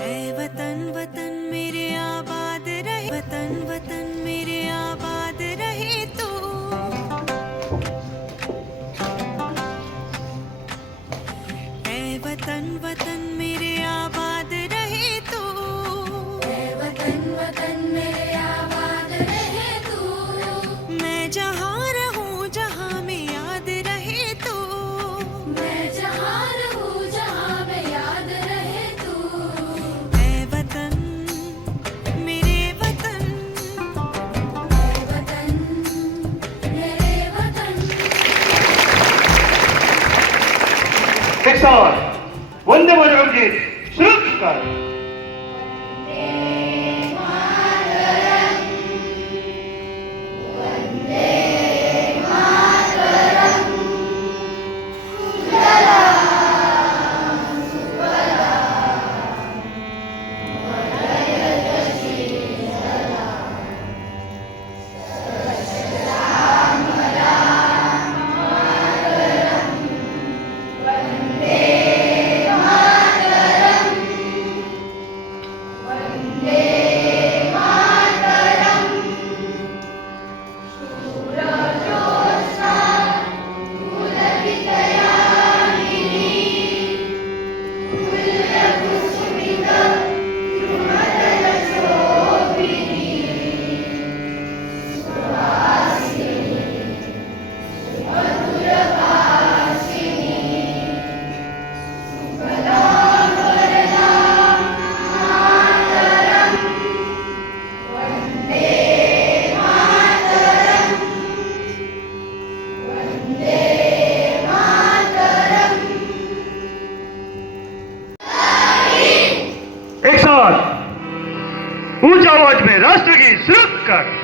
ऐ वतन वतन मेरे आबाद रहे, वतन वतन मेरे आबाद रहे तू। ऐ वतन वतन मेरे आबाद रहे तू। ऐ वतन वतन मेरे आबाद रहे तू। मैं जहाँ रहूँ जहाँ में याद रहे तू। मैं जहाँ रहूँ जहाँ में याद रहे तू। ऐ वतन मेरे वतन, ऐ वतन मेरे वतन। एक साथ वंदे मातरम गीत शुरू कर। एक साथ ऊंची आवाज में राष्ट्रगीत शुरू कर।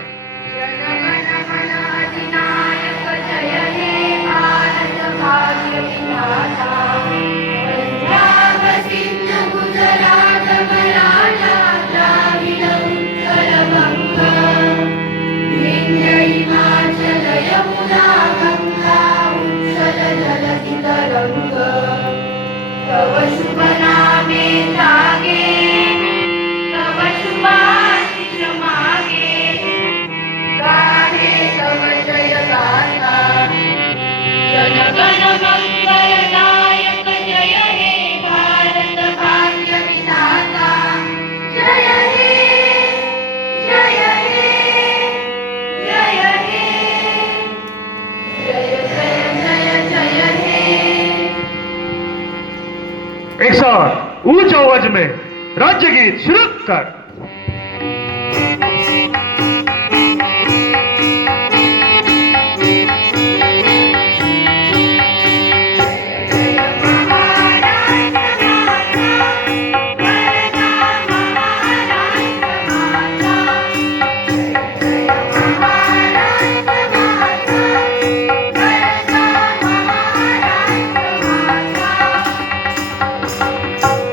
तव शुभ नामे जागे, तव शुभाशिष मागे, गाणे तव जय गाथा। जन गण मंगलदायक जय हे भारत भाग्य विधाता। जय हे जय हे जय हे जय जय जय जय हे। एक साथ ऊंची आवाज में राज्य गीत शुरू कर।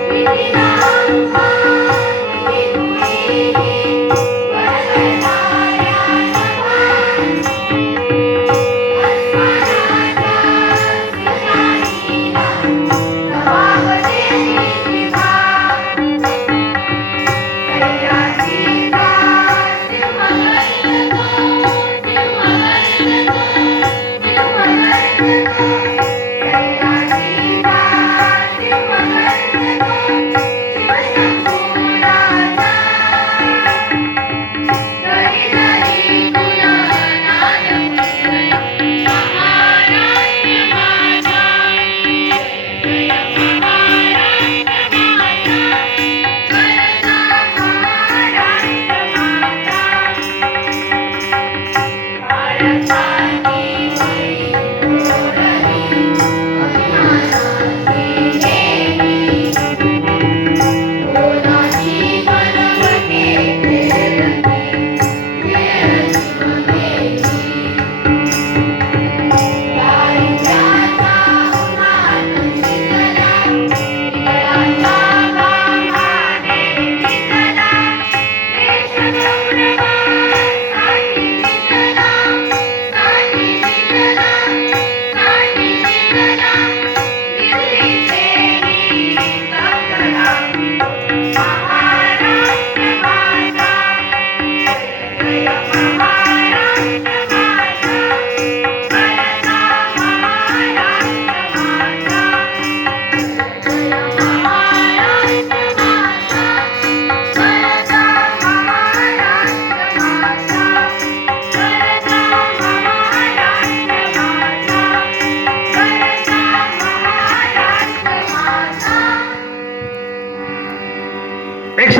विधिनाम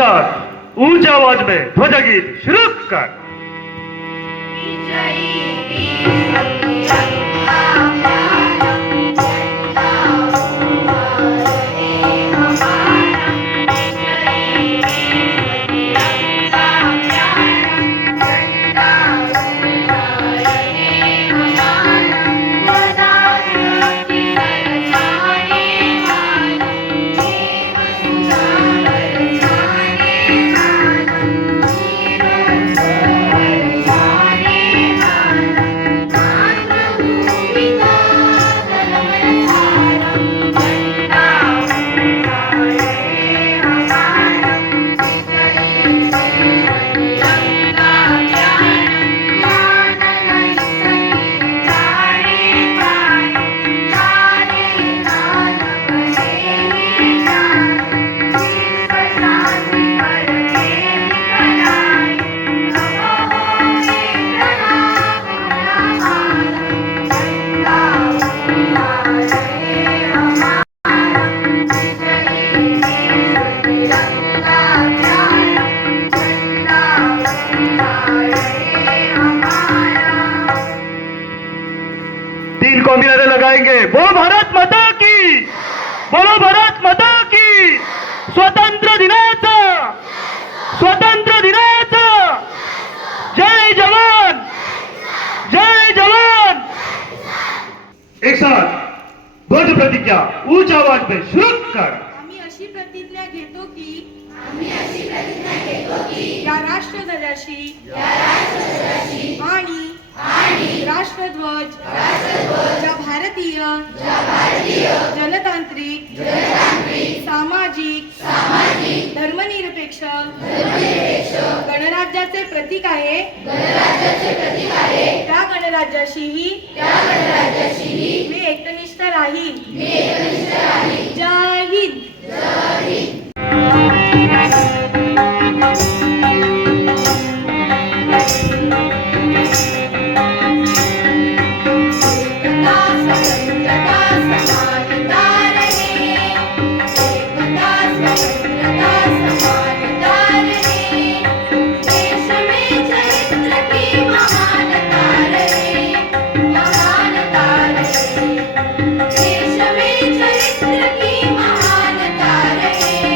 साथ ऊंची आवाज में ध्वजा गीत शुरू कर। विजयी वीर तिरंगा प्यारा झंडा ऊंचा रहे हमारा। विजयी वीर तिरंगा प्यारा झंडा ऊंचा रहे हमारा। सदा शक्ति बरसाने वाला देव सुधा बरसाने वाला वीरों को बरसाने वाला मातृभूमि का तलमल सारा झंडा ऊंचा रहे हमारा। विजयी वीर तिरंगा प्यारा मान नहीं सकी तारे पाए सारे नाम बने ही जाए। विश्व शांति पर निकल आए नमो इंद्रनाथ हमारा। झंडा ऊंचा रहे हमारा। विजयी वीर तिरंगा प्यारा झंडा ऊंचा रहे हमारा। तीन कौमी नारे लगाएंगे। बोलो भारत माता की, बोलो भारत माता की। स्वतंत्र दिनाचा, स्वतंत्र दिनाचा जय जवान, जय जवान। एक साथ ध्वज प्रतिज्ञा ऊंची आवाज में शुरू कर। आम्ही अशी प्रतिज्ञा घेतो की या राष्ट्रध्वजाशी आणि राष्ट्रध्वज ज्या भारतीय जनतांत्रिक सामाजिक धर्मनिरपेक्ष गणराज्याचे प्रतीक आहे त्या गणराज्याशीही मी एकनिष्ठ राहील। जय हिंद। एकता स्वतंत्रता समानता रहे। एकता स्वतंत्रता समानता रहे। देश में चरित्र की महानता रहे, महानता रहे। देश में चरित्र की महानता रहे,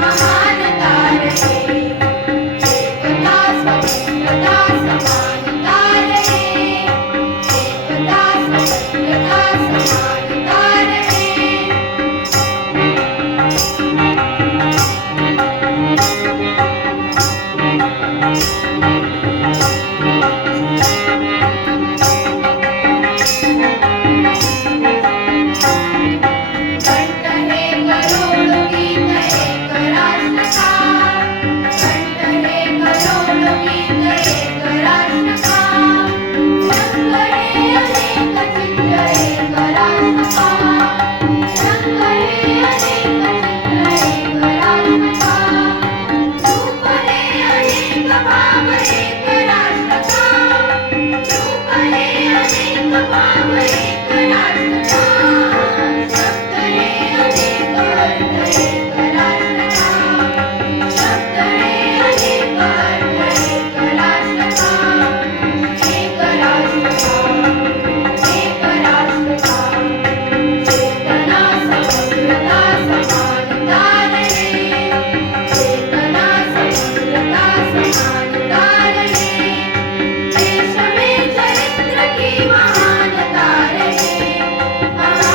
महानता रहे। एकता स्वतंत्रता समानता रहे। एकता स्वतंत्रता समानता रहे। कंठ है करोड़ों गीत एक राष्ट्र का। कंठ है करोड़ों गीत एक राष्ट्र का। रंग है अनेक चित्र एक राष्ट्र का। रंग है अनेक चित्र एक राष्ट्र का। रूप है अनेक भाव एक राष्ट्र का। रूप है अनेक भाव एक राष्ट्र का। शब्द है अनेक अर्थ एक राष्ट्र का। शब्द है अनेक अर्थ एक राष्ट्र का। एक राष्ट्र का, एक राष्ट्र का। चेतना समग्रता समानता रहे। चेतना समग्रता समानता रहे। देश में चरित्र की महानता रहे, महानता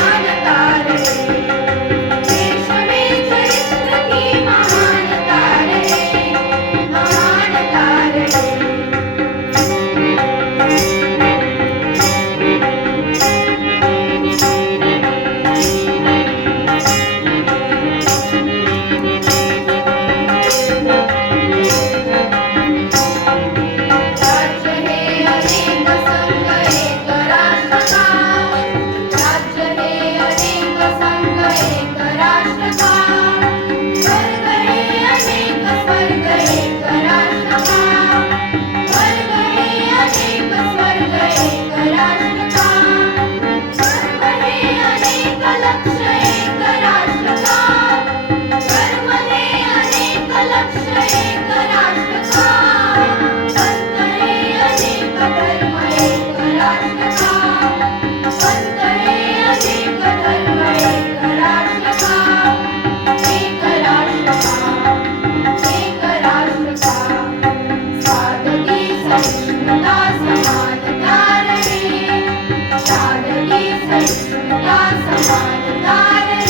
सहिष्णुता समानता रहे